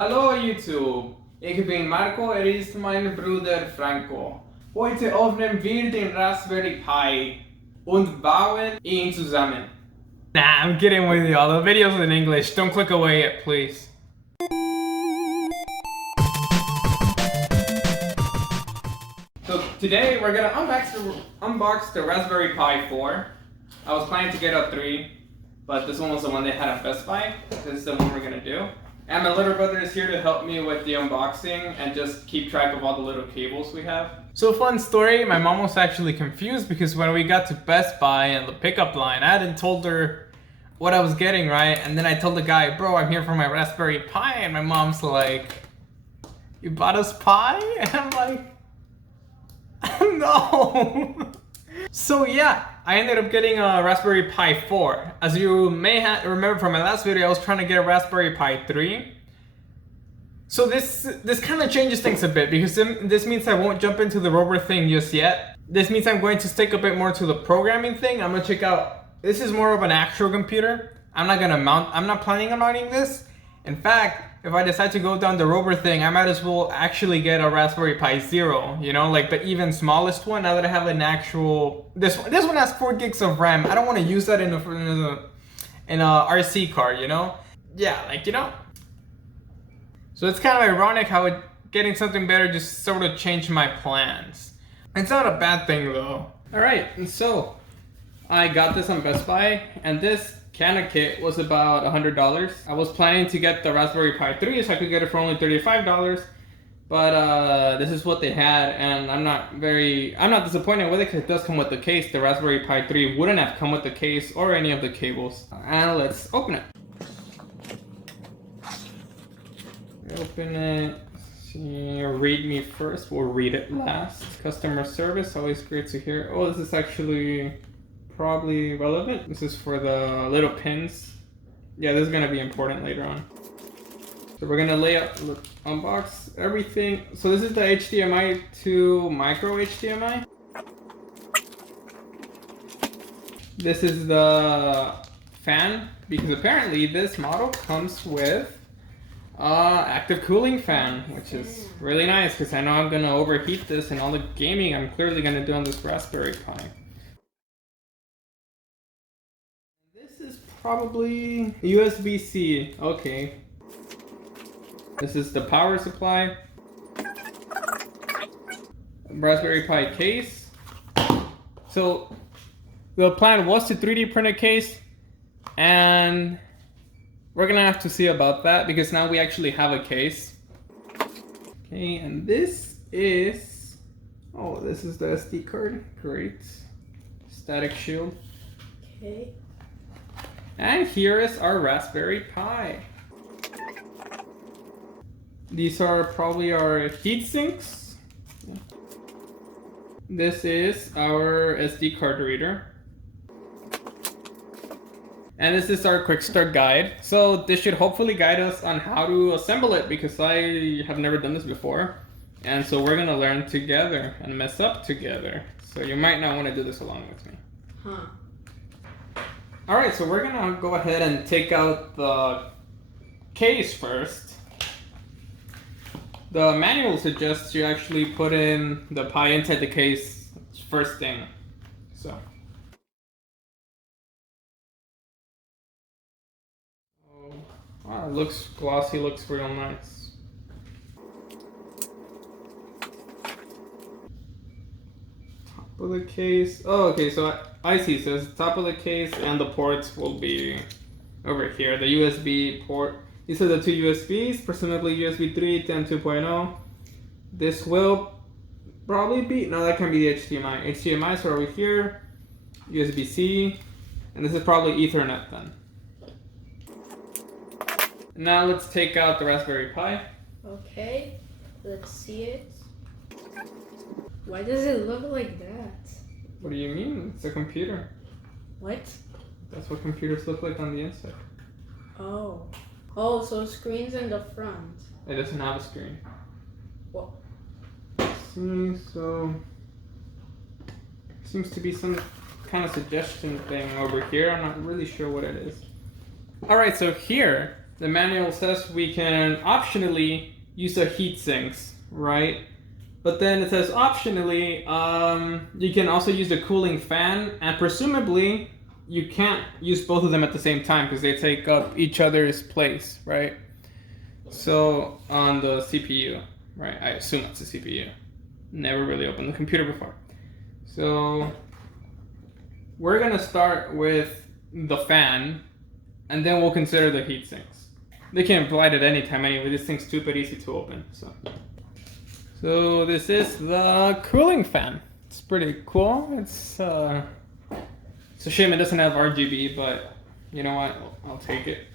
Hallo YouTube, ich bin Marco, ist mein Bruder Franco. Heute öffnen wir den Raspberry Pi und bauen ihn zusammen. Nah, I'm kidding with y'all. The video's in English. Don't click away yet, please. So today we're gonna unbox the Raspberry Pi 4. I was planning to get a 3, but this one was the one they had at Best Buy. This is the one we're gonna do. And my little brother is here to help me with the unboxing and just keep track of all the little cables we have. So fun story, my mom was actually confused because when we got to Best Buy and the pickup line, I hadn't told her what I was getting, right? And then I told the guy, bro, I'm here for my Raspberry Pi. And my mom's like, you bought us pie? And I'm like, no. So yeah, I ended up getting a Raspberry Pi 4. As you may remember from my last video, I was trying to get a Raspberry Pi 3. So this kind of changes things a bit because this means I won't jump into the rover thing just yet. This means I'm going to stick a bit more to the programming thing. I'm gonna check out, this is more of an actual computer. I'm not planning on mounting this. In fact, if I decide to go down the rover thing, I might as well actually get a Raspberry Pi Zero, you know, like the even smallest one, now that I have an actual, this one has 4 gigs of RAM. I don't want to use that in a RC car, you know? Yeah, like, you know? So it's kind of ironic how getting something better just sort of changed my plans. It's not a bad thing though. All right, and so I got this on Best Buy, and this Canakit was about $100. I was planning to get the Raspberry Pi 3 so I could get it for only $35, but this is what they had, and I'm not disappointed with it because it does come with the case. The Raspberry Pi 3 wouldn't have come with the case or any of the cables. And let's open it. Open it. See, read me first. We'll read it last. Customer service, always great to hear. Oh, this is actually probably relevant. This is for the little pins. Yeah, this is gonna be important later on. So we're gonna unbox everything. So this is the HDMI to micro HDMI. This is the fan, because apparently this model comes with active cooling fan, which is really nice because I know I'm gonna overheat this and all the gaming I'm clearly gonna do on this Raspberry Pi. Probably USB-C. Okay. This is the power supply. Raspberry Pi case. So the plan was to 3D print a case, and we're gonna have to see about that because now we actually have a case. Okay, and this is, oh, this is the SD card. Great. Static shield. Okay. And here is our Raspberry Pi. These are probably our heat sinks. This is our SD card reader. And this is our quick start guide. So this should hopefully guide us on how to assemble it because I have never done this before. And so we're gonna learn together and mess up together. So you might not want to do this along with me. Huh. Alright, so we're gonna go ahead and take out the case first. The manual suggests you actually put in the Pi inside the case first thing. So. Oh, wow, it looks glossy, looks real nice. Top of the case. Oh, okay, so I see, so the top of the case and the ports will be over here. The USB port, these are the 2 USBs, presumably USB 3 and 2.0. This will probably be, no, that can be the HDMI. HDMIs are over here, USB-C, and this is probably Ethernet then. Now let's take out the Raspberry Pi. Okay, let's see it. Why does it look like that? What do you mean? It's a computer. What? That's what computers look like on the inside. Oh. Oh, so screen's in the front. It doesn't have a screen. What? See, so seems to be some kind of suggestion thing over here. I'm not really sure what it is. Alright, so here the manual says we can optionally use the heat sinks, right? But then it says optionally, you can also use the cooling fan, and presumably you can't use both of them at the same time because they take up each other's place, right? So on the CPU, right? I assume that's the CPU. Never really opened the computer before. So we're gonna start with the fan, and then we'll consider the heat sinks. They can light at any time anyway. This thing's stupid easy to open. So this is the cooling fan. It's pretty cool. It's a shame it doesn't have RGB, but you know what? I'll take it.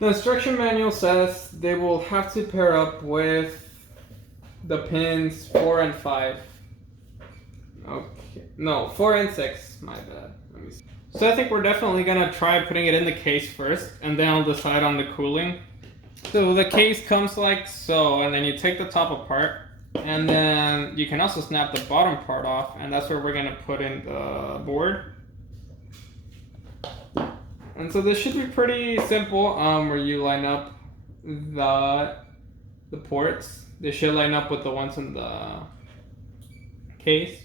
The instruction manual says they will have to pair up with the pins 4 and 5. Okay, no, 4 and 6. My bad. Let me see. So I think we're definitely gonna try putting it in the case first, and then I'll decide on the cooling. So the case comes like so, and then you take the top apart, and then you can also snap the bottom part off, and that's where we're gonna put in the board. And so this should be pretty simple, where you line up the ports. They should line up with the ones in the case.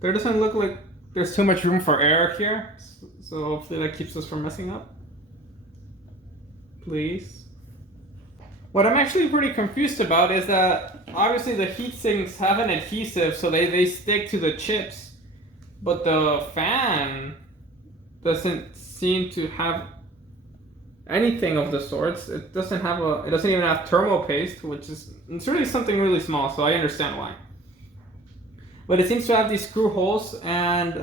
There doesn't look like there's too much room for error here, so hopefully that keeps us from messing up. Please. What I'm actually pretty confused about is that obviously the heat sinks have an adhesive, so they stick to the chips, but the fan doesn't seem to have anything of the sorts. It doesn't even have thermal paste, which is, it's really something really small, so I understand why. But it seems to have these screw holes, and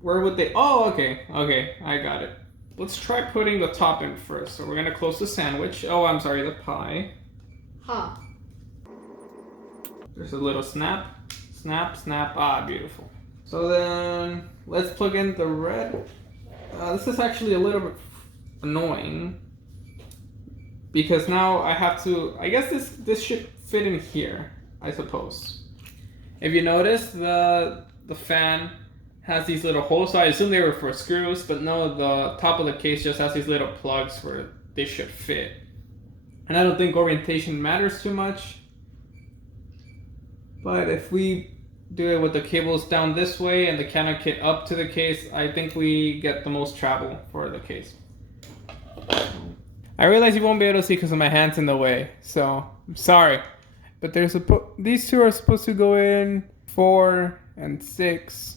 where would they? Oh, okay, I got it. Let's try putting the top in first. So we're gonna close the sandwich. Oh, I'm sorry, the pie. Huh. There's a little snap, snap, snap. Ah, beautiful. So then let's plug in the red. This is actually a little bit annoying because now I have to. I guess this should fit in here, I suppose. If you notice, the fan has these little holes, so I assume they were for screws, but no, the top of the case just has these little plugs where they should fit. And I don't think orientation matters too much. But if we do it with the cables down this way and the Canakit up to the case, I think we get the most travel for the case. I realize you won't be able to see because of my hands in the way, so I'm sorry. But these two are supposed to go in 4 and 6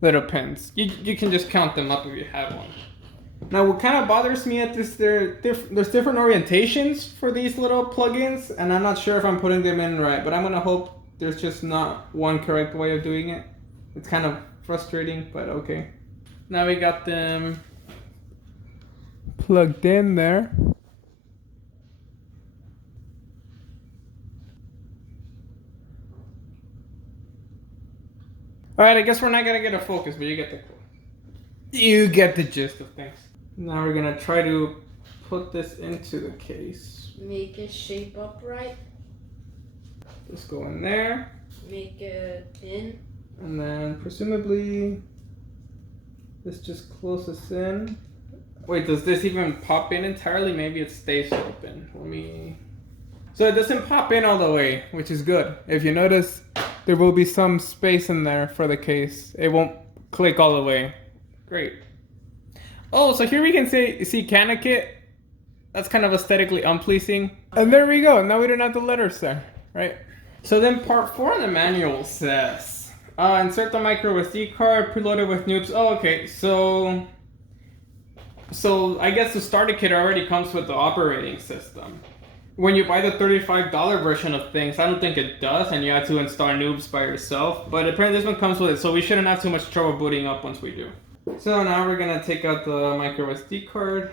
little pins. You can just count them up if you have one. Now what kind of bothers me at this, there's different orientations for these little plugins, and I'm not sure if I'm putting them in right, but I'm gonna hope there's just not one correct way of doing it. It's kind of frustrating, but okay. Now we got them plugged in there. Alright, I guess we're not gonna get a focus, but you get the gist of things. Now we're gonna try to put this into the case. Make it shape upright. Just go in there. Make it in. And then presumably this just closes in. Wait, does this even pop in entirely? Maybe it stays open. So it doesn't pop in all the way, which is good. If you notice, there will be some space in there for the case. It won't click all the way. Great. Oh, so here we can see Canakit. That's kind of aesthetically unpleasing. And there we go. Now we don't have the letters there, right? So then part 4 in the manual says, insert the micro SD card preloaded with noobs. Oh, okay. So I guess the starter kit already comes with the operating system. When you buy the $35 version of things, I don't think it does, and you have to install noobs by yourself. But apparently this one comes with it, so we shouldn't have too much trouble booting up once we do. So now we're gonna take out the micro SD card.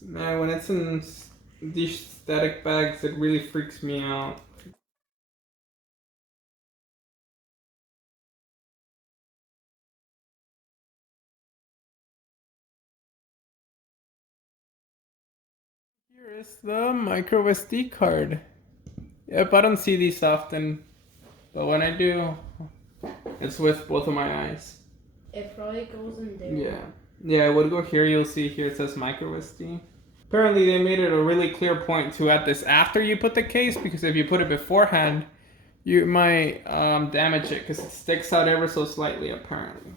Man, when it's in these static bags, it really freaks me out. Here is the micro SD card. Yep, I don't see these often, but when I do, it's with both of my eyes. It probably goes in there. Yeah, it would go here. You'll see here it says micro SD. Apparently they made it a really clear point to add this after you put the case, because if you put it beforehand, you might damage it because it sticks out ever so slightly apparently.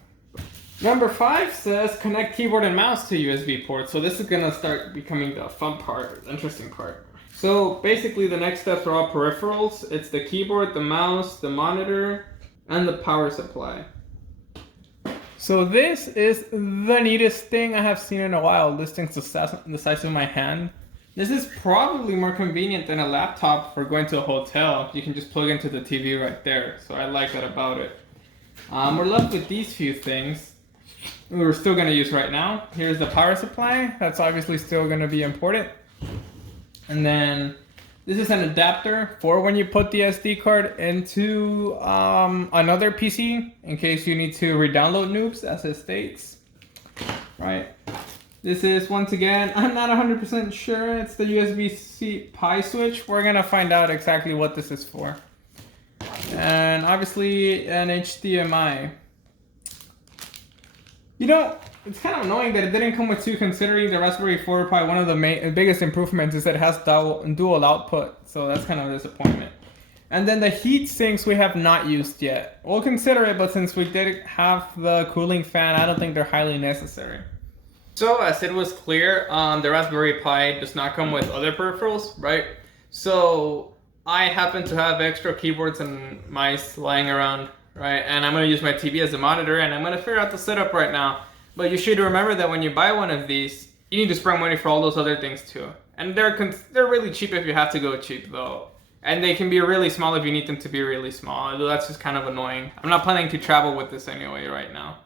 Number 5 says connect keyboard and mouse to USB port. So this is gonna start becoming the fun part, interesting part. So basically the next steps are all peripherals. It's the keyboard, the mouse, the monitor, and the power supply. So this is the neatest thing I have seen in a while. This thing's the size of my hand. This is probably more convenient than a laptop for going to a hotel. You can just plug into the TV right there. So I like that about it. We're left with these few things we're still going to use right now. Here's the power supply. That's obviously still going to be important. And then this is an adapter for when you put the SD card into another PC in case you need to re-download noobs, as it states. Right. This is, once again, I'm not 100% sure. It's the USB-C Pi switch. We're going to find out exactly what this is for. And obviously an HDMI. You know, it's kind of annoying that it didn't come with two, considering the Raspberry 4 Pi, one of the biggest improvements is that it has dual output. So that's kind of a disappointment. And then the heat sinks we have not used yet. We'll consider it, but since we did have the cooling fan, I don't think they're highly necessary. So as it was clear, the Raspberry Pi does not come with other peripherals, right? So I happen to have extra keyboards and mice lying around, right? And I'm gonna use my TV as a monitor, and I'm gonna figure out the setup right now. But you should remember that when you buy one of these, you need to spend money for all those other things too. And they're really cheap if you have to go cheap though. And they can be really small if you need them to be really small. That's just kind of annoying. I'm not planning to travel with this anyway right now.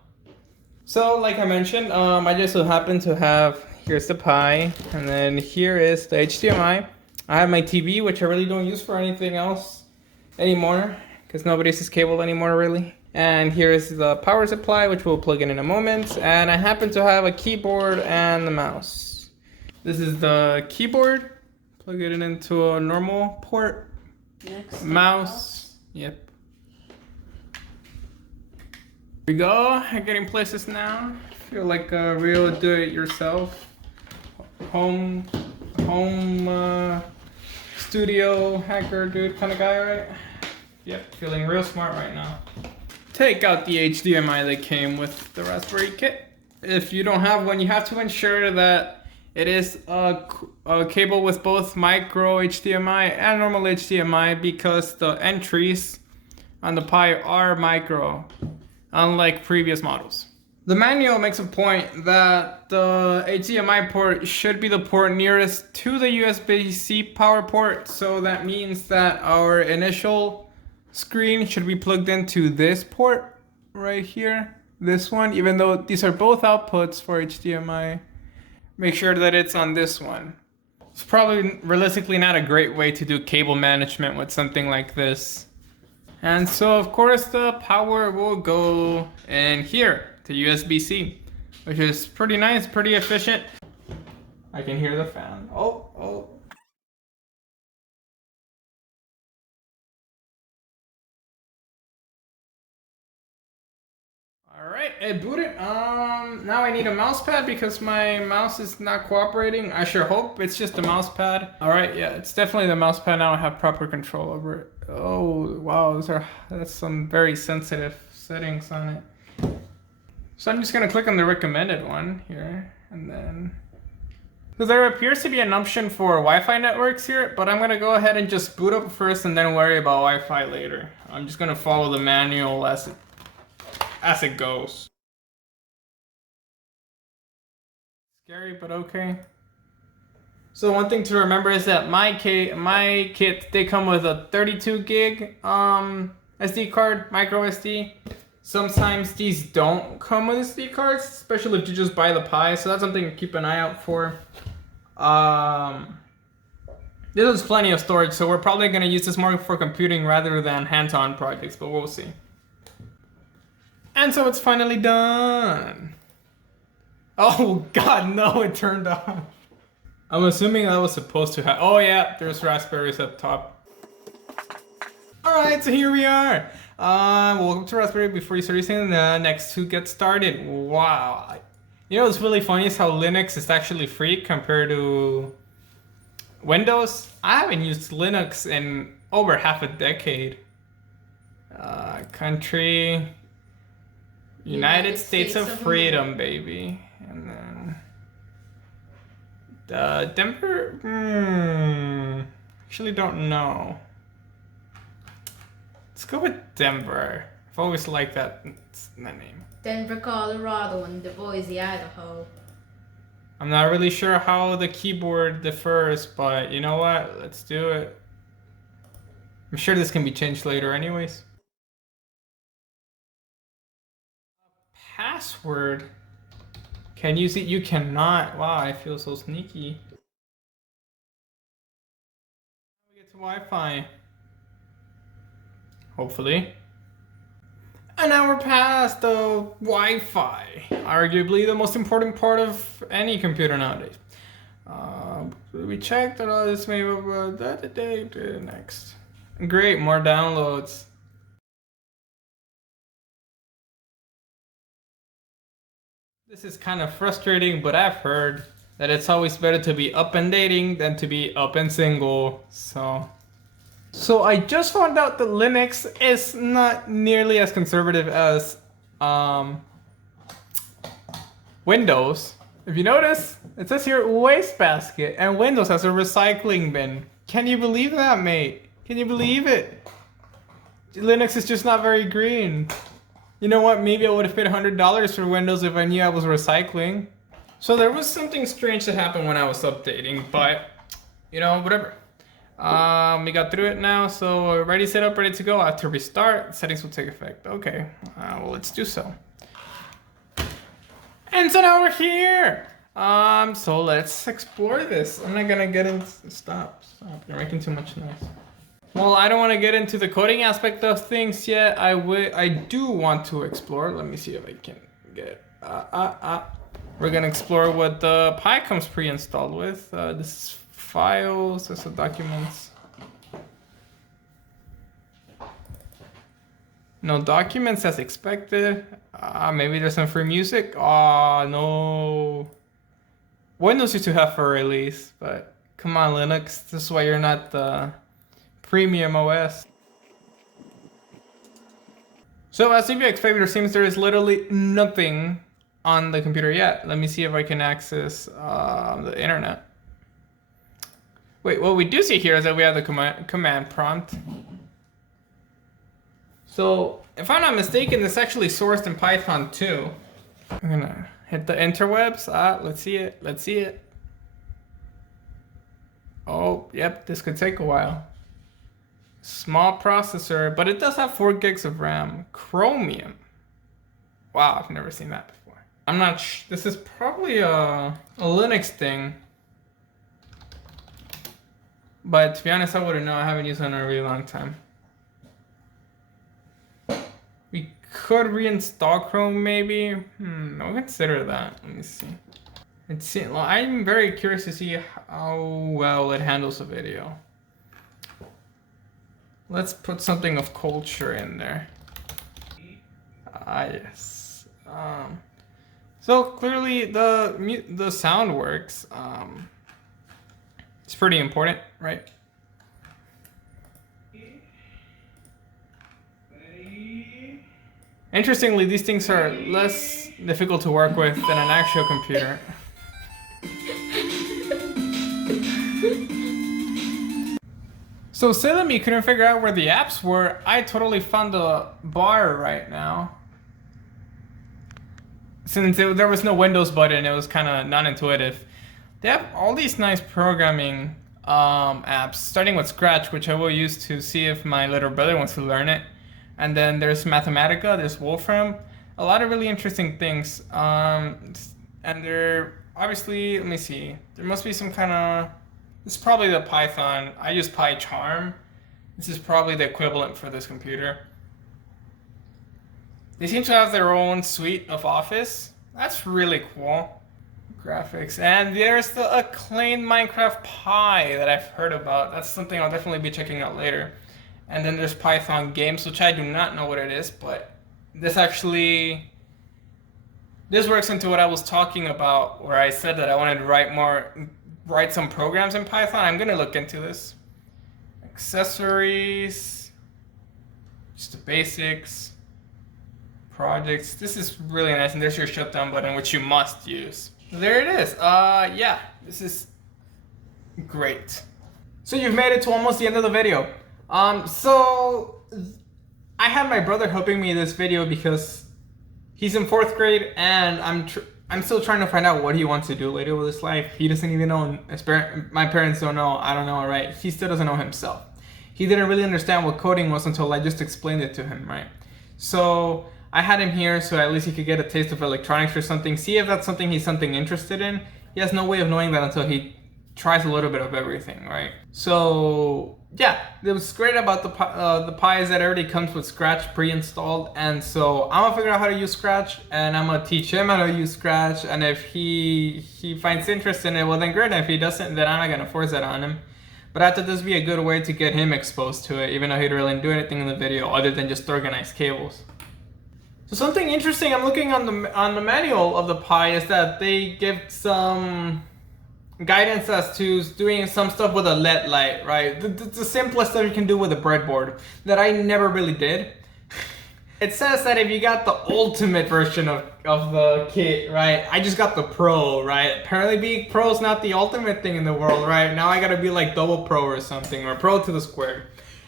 So like I mentioned, I just so happen to have, here's the Pi, and then here is the HDMI. I have my TV, which I really don't use for anything else anymore, because nobody uses cable anymore really. And here is the power supply, which we'll plug in a moment. And I happen to have a keyboard and the mouse. This is the keyboard. Plug it into a normal port. Next. Mouse. Yep. Here we go. I'm getting places now. Feel like a real do-it-yourself home studio hacker dude kind of guy, right? Yep, feeling real smart right now. Take out the HDMI that came with the Raspberry kit. If you don't have one, you have to ensure that it is a cable with both micro HDMI and normal HDMI, because the entries on the Pi are micro, unlike previous models. The manual makes a point that the HDMI port should be the port nearest to the USB-C power port, so that means that our initial screen should be plugged into this port right here, this one, even though these are both outputs for HDMI. Make sure that it's on this one. It's probably realistically not a great way to do cable management with something like this. And so of course the power will go in here to USB-C, which is pretty nice, pretty efficient. I can hear the fan. Oh. Alright, it booted. Now I need a mouse pad because my mouse is not cooperating. I sure hope it's just a mouse pad. Alright, yeah, it's definitely the mouse pad now. I have proper control over it. Oh, wow, that's some very sensitive settings on it. So I'm just gonna click on the recommended one here, and then... So there appears to be an option for Wi-Fi networks here, but I'm gonna go ahead and just boot up first and then worry about Wi-Fi later. I'm just gonna follow the manual as it goes. Scary, but okay. So one thing to remember is that my kit, they come with a 32 gig SD card, micro SD. Sometimes these don't come with SD cards, especially if you just buy the Pi, so that's something to keep an eye out for. This is plenty of storage, so we're probably going to use this more for computing rather than hands-on projects, but we'll see. And so it's finally done. Oh god, no, it turned off. I'm assuming that was supposed to have... Oh yeah, there's raspberries up top. Alright, so here we are. Welcome to Raspberry. Before you start using the next to get started. Wow. You know what's really funny is how Linux is actually free compared to Windows. I haven't used Linux in over half a decade. Country, United States of Freedom, baby. And then Denver. Actually, don't know. Let's go with Denver. I've always liked that name. Denver, Colorado, and Boise, Idaho. I'm not really sure how the keyboard differs, but you know what? Let's do it. I'm sure this can be changed later anyways. Password? Can you see? You cannot. Wow, I feel so sneaky. We get to Wi-Fi. Hopefully. And now we're past the Wi-Fi. Arguably the most important part of any computer nowadays. We checked that all this may be next. Great, more downloads. This is kind of frustrating, but I've heard that it's always better to be up and dating than to be up and single. So I just found out that Linux is not nearly as conservative as Windows. If you notice, it says here wastebasket, and Windows has a recycling bin. Can you believe that, mate? Can you believe it? Linux is just not very green. You know what? Maybe I would have paid $100 for Windows if I knew I was recycling. So there was something strange that happened when I was updating, but you know, whatever. We got through it now, so we're ready, set up, ready to go. After restart, settings will take effect. Okay, well, let's do so. And so now we're here. So let's explore this. I'm not gonna get into, stop, you're making too much noise. Well, I don't want to get into the coding aspect of things yet. I do want to explore. Let me see if I can get We're gonna explore what the Pi comes pre-installed with. This is files, this is documents. No documents as expected. Maybe there's some free music. No. Windows used to have for release, but come on, Linux. This is why you're not the premium OS. So as if you expected, it seems there is literally nothing on the computer yet. Let me see if I can access the internet. Wait, what we do see here is that we have the command prompt. So if I'm not mistaken, this actually sourced in Python too. I'm gonna hit the interwebs. Let's see it. Let's see it. Oh, yep, this could take a while. Small processor, but it does have 4 gigs of RAM. Chromium. Wow, I've never seen that before. I'm not this is probably a Linux thing. But to be honest, I wouldn't know. I haven't used it in a really long time. We could reinstall Chrome maybe. I'll consider that. Let me see. Well, I'm very curious to see how well it handles a video. Let's put something of culture in there. Yes. So clearly the sound works. It's pretty important, right? Interestingly, these things are less difficult to work with than an actual computer. So say that me couldn't figure out where the apps were, I totally found the bar right now. Since there was no Windows button, it was kind of non-intuitive. They have all these nice programming apps, starting with Scratch, which I will use to see if my little brother wants to learn it. And then there's Mathematica, there's Wolfram, a lot of really interesting things. And they're obviously, let me see, there must be some kind of, it's probably the Python. I use PyCharm. This is probably the equivalent for this computer. They seem to have their own suite of Office. That's really cool. Graphics. And there's the acclaimed Minecraft Pi that I've heard about. That's something I'll definitely be checking out later. And then there's Python games, which I do not know what it is, but this works into what I was talking about, where I said that I wanted to write some programs in Python. I'm gonna look into this. Accessories, just the basics, projects. This is really nice, and there's your shutdown button, which you must use. There it is. Yeah, this is great. So you've made it to almost the end of the video. So I had my brother helping me in this video because he's in 4th grade, and I'm still trying to find out what he wants to do later with his life. He doesn't even know. My parents don't know. I don't know, right? He still doesn't know himself. He didn't really understand what coding was until I just explained it to him, right? So I had him here so at least he could get a taste of electronics or something, see if that's something he's interested in. He has no way of knowing that until he tries a little bit of everything, right? So yeah, it was great about the Pi is that it already comes with Scratch pre-installed, and so I'm gonna figure out how to use Scratch, and I'm gonna teach him how to use Scratch, and if he finds interest in it, well then great, and if he doesn't, then I'm not gonna force that on him. But I thought this would be a good way to get him exposed to it, even though he didn't really do anything in the video other than just organize cables. So something interesting I'm looking on the manual of the Pi is that they give some guidance as to doing some stuff with a LED light, right? The simplest stuff you can do with a breadboard that I never really did. It says that if you got the ultimate version of the kit, right? I just got the Pro, right? Apparently being Pro is not the ultimate thing in the world, right? Now I gotta be like double Pro or something, or Pro to the square.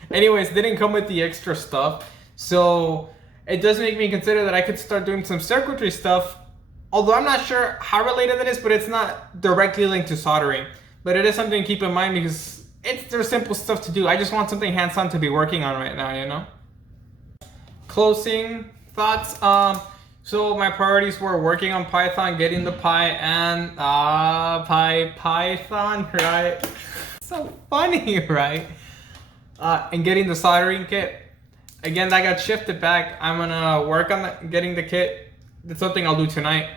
Anyways, it didn't come with the extra stuff, so it does make me consider that I could start doing some circuitry stuff, although I'm not sure how related it is, but it's not directly linked to soldering. But it is something to keep in mind because there's simple stuff to do. I just want something hands-on to be working on right now, you know? Closing thoughts. So my priorities were working on Python, getting the Pi, and Python, right? So funny, right? And getting the soldering kit. Again, that got shifted back. I'm gonna work on getting the kit. It's something I'll do tonight.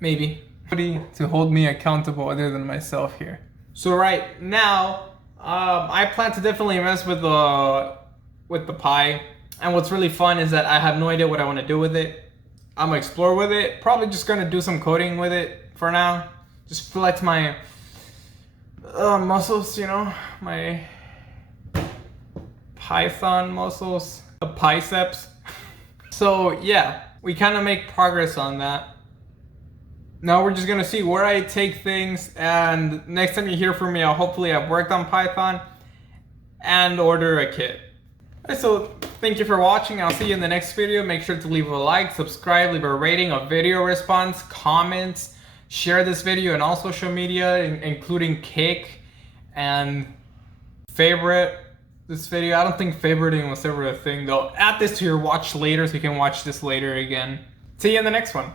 Maybe. Nobody to hold me accountable other than myself here. So right now, I plan to definitely mess with the Pi. And what's really fun is that I have no idea what I want to do with it. I'm gonna explore with it. Probably just gonna do some coding with it for now. Just flex my muscles, you know, my Python muscles, the biceps. So yeah, we kind of make progress on that. Now we're just gonna see where I take things, and next time you hear from me, I'll hopefully have worked on Python and order a kit. So thank you for watching. I'll see you in the next video. Make sure to leave a like, subscribe, leave a rating, a video response, comments, share this video on all social media, including Kick, and favorite this video. I don't think favoriting was ever a thing though. Add this to your watch later so you can watch this later again. See you in the next one.